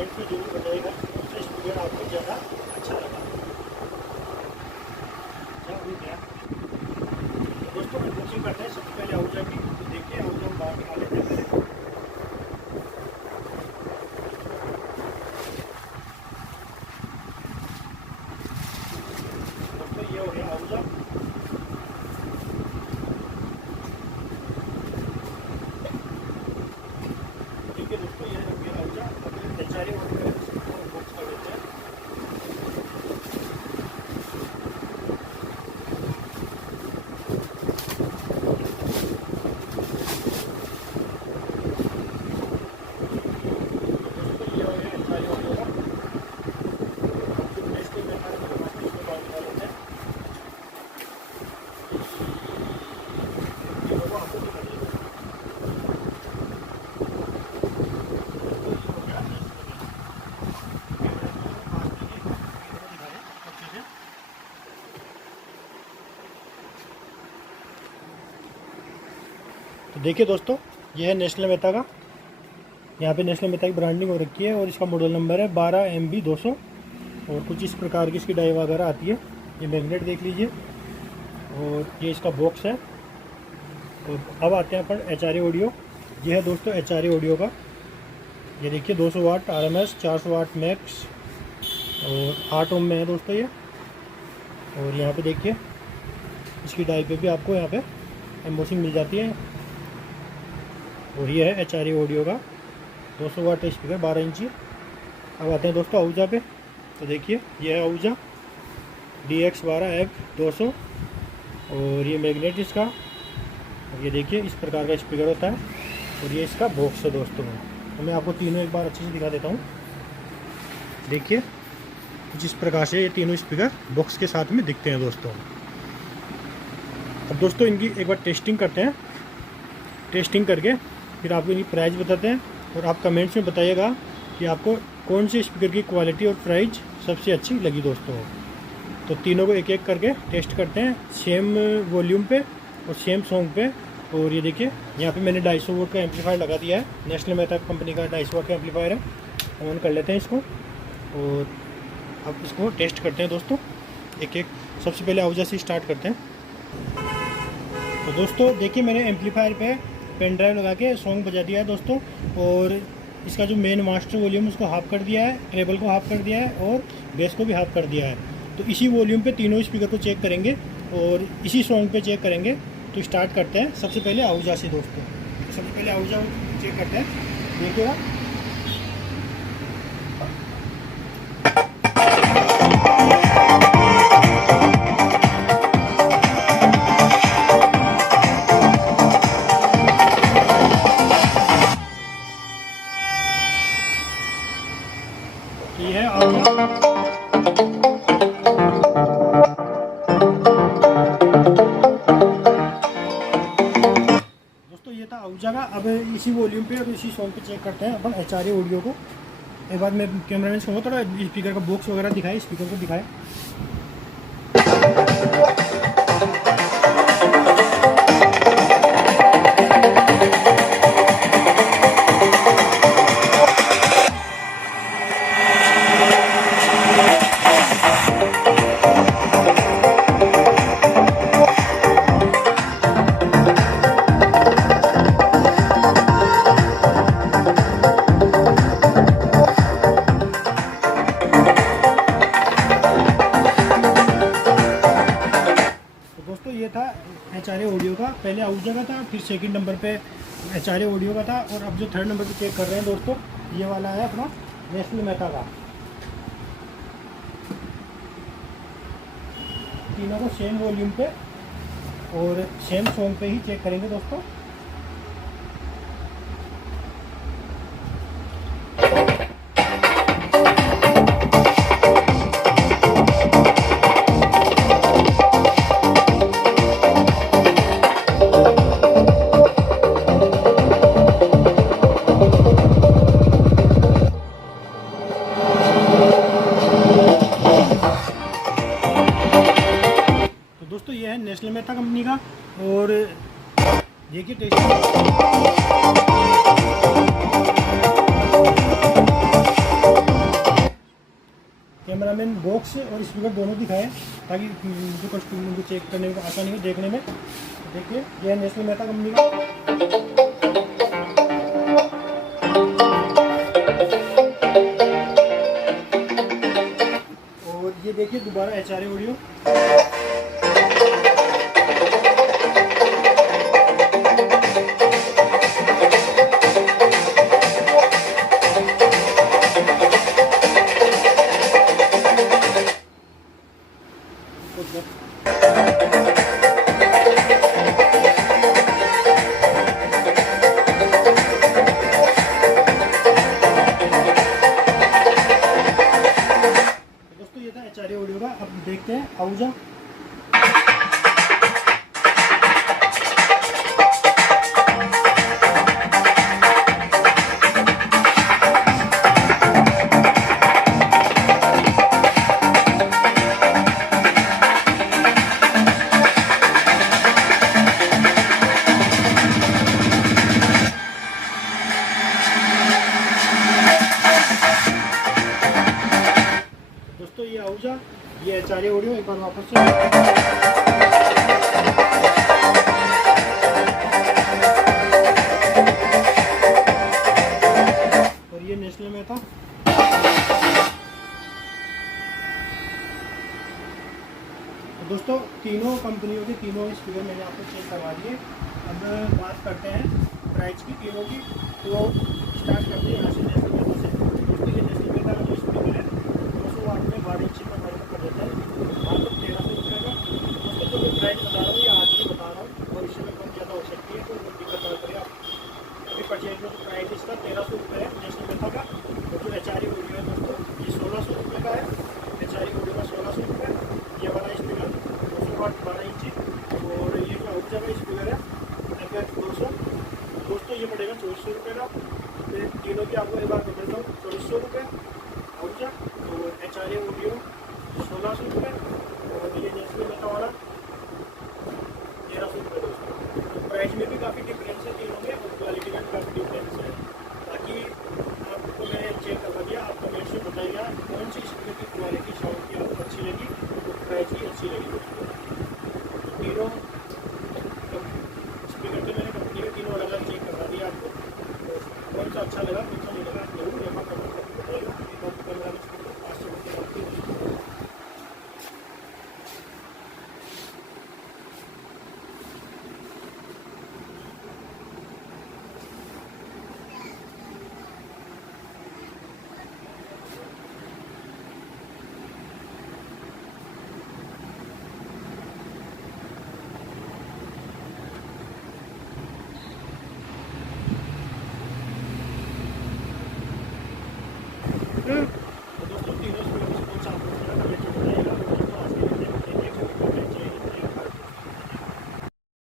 Comment में जरूर बताइएगा कौन सा स्पीकर आपको ज़्यादा अच्छा लगा। हो गया तो दोस्तों अनबॉक्सिंग करते हैं। सबसे पहले आउजा की तो देखिए आउजा हम बाहर निकाल लेते हैं पहले। दोस्तों ये हो गया आउजा। ठीक है दोस्तों, ये हो गया आउजा। अब HRA बॉक्स कर लेते हैं। तो देखिए दोस्तों, ये है नेस्ले मेहता का। यहाँ पे नेस्ले मेहता की ब्रांडिंग हो रखी है और इसका मॉडल नंबर है 12MB200 और कुछ इस प्रकार की इसकी डाई वगैरह आती है। ये मैग्नेट देख लीजिए और ये इसका बॉक्स है। और अब आते हैं अपन HRA ऑडियो। ये है दोस्तों HRA ऑडियो का। ये देखिए 200 वाट RMS, 400 वाट मैक्स और 8 ओम में है दोस्तों ये। और यहाँ पे देखिए इसकी डाई पे भी आपको यहाँ पे एम्बोसिंग मिल जाती है। और ये है HRA ऑडियो का 200 वाट स्पीकर 12 इंची। अब आते हैं दोस्तों आउजा पे। तो देखिए ये है आउजा DX12F200 और ये मैग्नेट इसका। और ये देखिए इस प्रकार का स्पीकर होता है और ये इसका बॉक्स है दोस्तों। तो मैं आपको तीनों एक बार अच्छे से दिखा देता हूँ। देखिए जिस प्रकार से ये तीनों स्पीकर बॉक्स के साथ में दिखते हैं दोस्तों। अब दोस्तों इनकी एक बार टेस्टिंग करते हैं। टेस्टिंग करके फिर आपको इनकी प्राइस बताते हैं और आप कमेंट्स में बताइएगा कि आपको कौन से स्पीकर की क्वालिटी और प्राइस सबसे अच्छी लगी दोस्तों। तो तीनों को एक एक करके टेस्ट करते हैं सेम वॉल्यूम पे और सेम सॉन्ग पे। और ये देखिए यहाँ पे मैंने 250 वोल्ट का एम्पलीफायर लगा दिया है। नेस्ले मेहता कंपनी का 250 वोल्ट का एम्पलीफायर है। ऑन कर लेते हैं इसको और अब इसको टेस्ट करते हैं दोस्तों एक एक। सबसे पहले आउजा से स्टार्ट करते हैं। तो दोस्तों देखिए मैंने एम्पलीफायर पे पेन ड्राइव लगा के सॉन्ग बजा दिया है दोस्तों। और इसका जो मेन मास्टर वॉल्यूम उसको हाफ कर दिया है, ट्रेबल को हाफ कर दिया है और बेस को भी हाफ कर दिया है। तो इसी वॉल्यूम पे तीनों स्पीकर को चेक करेंगे और इसी सॉन्ग पे चेक करेंगे। तो स्टार्ट करते हैं सबसे पहले आउजा से दोस्तों। तो सबसे पहले आउजा चेक करते हैं, देखिएगा। ये है आउजा। दोस्तों ये था आउजा का। अब इसी वॉल्यूम पे और इसी सॉन्ग पे चेक करते हैं अपन HRA ऑडियो को। एक बार मैं कैमरा मैन कहूँगा थोड़ा स्पीकर का बॉक्स वगैरह दिखाए, स्पीकर को दिखाए। ये था HRA ऑडियो का। पहले आउजा का था, फिर सेकंड नंबर पे HRA ऑडियो का था और अब जो थर्ड नंबर पे चेक कर रहे हैं दोस्तों ये वाला है अपना नेस्ले मेहता का। तीनों को सेम वॉल्यूम पे और सेम सॉन्ग पे ही चेक करेंगे दोस्तों। दोस्तों ये है नेस्ले मेहता कंपनी का। और देखिए कैमरामैन बॉक्स और स्पीकर दोनों दिखाए ताकि जो कस्टमर मुझे चेक करने में आसानी हो देखने में। देखिए ये नेस्ले मेहता कंपनी का, और ये देखिए दोबारा HRA ऑडियो। दोस्तों ये था HRA ऑडियो का। अब देखते हैं आउजा। दोस्तों ये आउजा, ये HRA ऑडियो एक बार वापस से। और ये नेस्ले में था। दोस्तों तीनों कंपनियों के तीनों स्पीकर मैंने आपको चेक करवा दिए। अब बात करते हैं प्राइस की तीनों की। तो स्टार्ट करते हैं यहाँ से नेस्ले मेटा से। दोस्तों ये नेस्ले मेटा का जो स्पीकर है 200 वाट में 12 इंची में हमारे कर देता है मात्र 1300 रुपये का। दोस्तों जो मैं प्राइस बता रहा हूँ ये आज ही बता रहा हूँ, भविष्य में कम ज़्यादा हो सकती है, तो दिक्कत ना करें आप। अभी परचेज में तो प्राइस इसका 1300 रुपये है नेस्ले मेटा का। और जो HRA ऑडियो है दोस्तों ये 1600 रुपये का है। HRA ऑडियो का 1600 रुपये। ये वाला स्पीकर 200 वाट 12 इंची, और ये जो आउजा का स्पीकर है FX 200 दोस्तों ये पड़ेगा 2400 रुपये का। फिर तीनों की आपको एक बार बता देता हूँ, 2400 रुपये आउजा, और HRA ऑडियो 1600 रुपये, और ये नेस्ले मेटा वाला 1300 रुपये दोस्तों। प्राइस में भी काफ़ी डिफरेंस है तीनों में, और क्वालिटी में भी काफ़ी डिफरेंस है। बाकी आपको मैंने चेक करवा दिया, आप कमेंट से बताइएगा कौन सी स्पीकर की क्वालिटी साउंड की आपको अच्छी लगी, प्राइस की अच्छी लगी दोस्तों। तीनों स्पीकर के मैंने कंपनी के तीनों अलग अलग चेक करवा दिया आपको। कौन सा अच्छा लगा कौन सा नहीं लगा आप जरूर यहाँ कमेंट करके बताइएगा। कैमरा में पास से होकर आपकी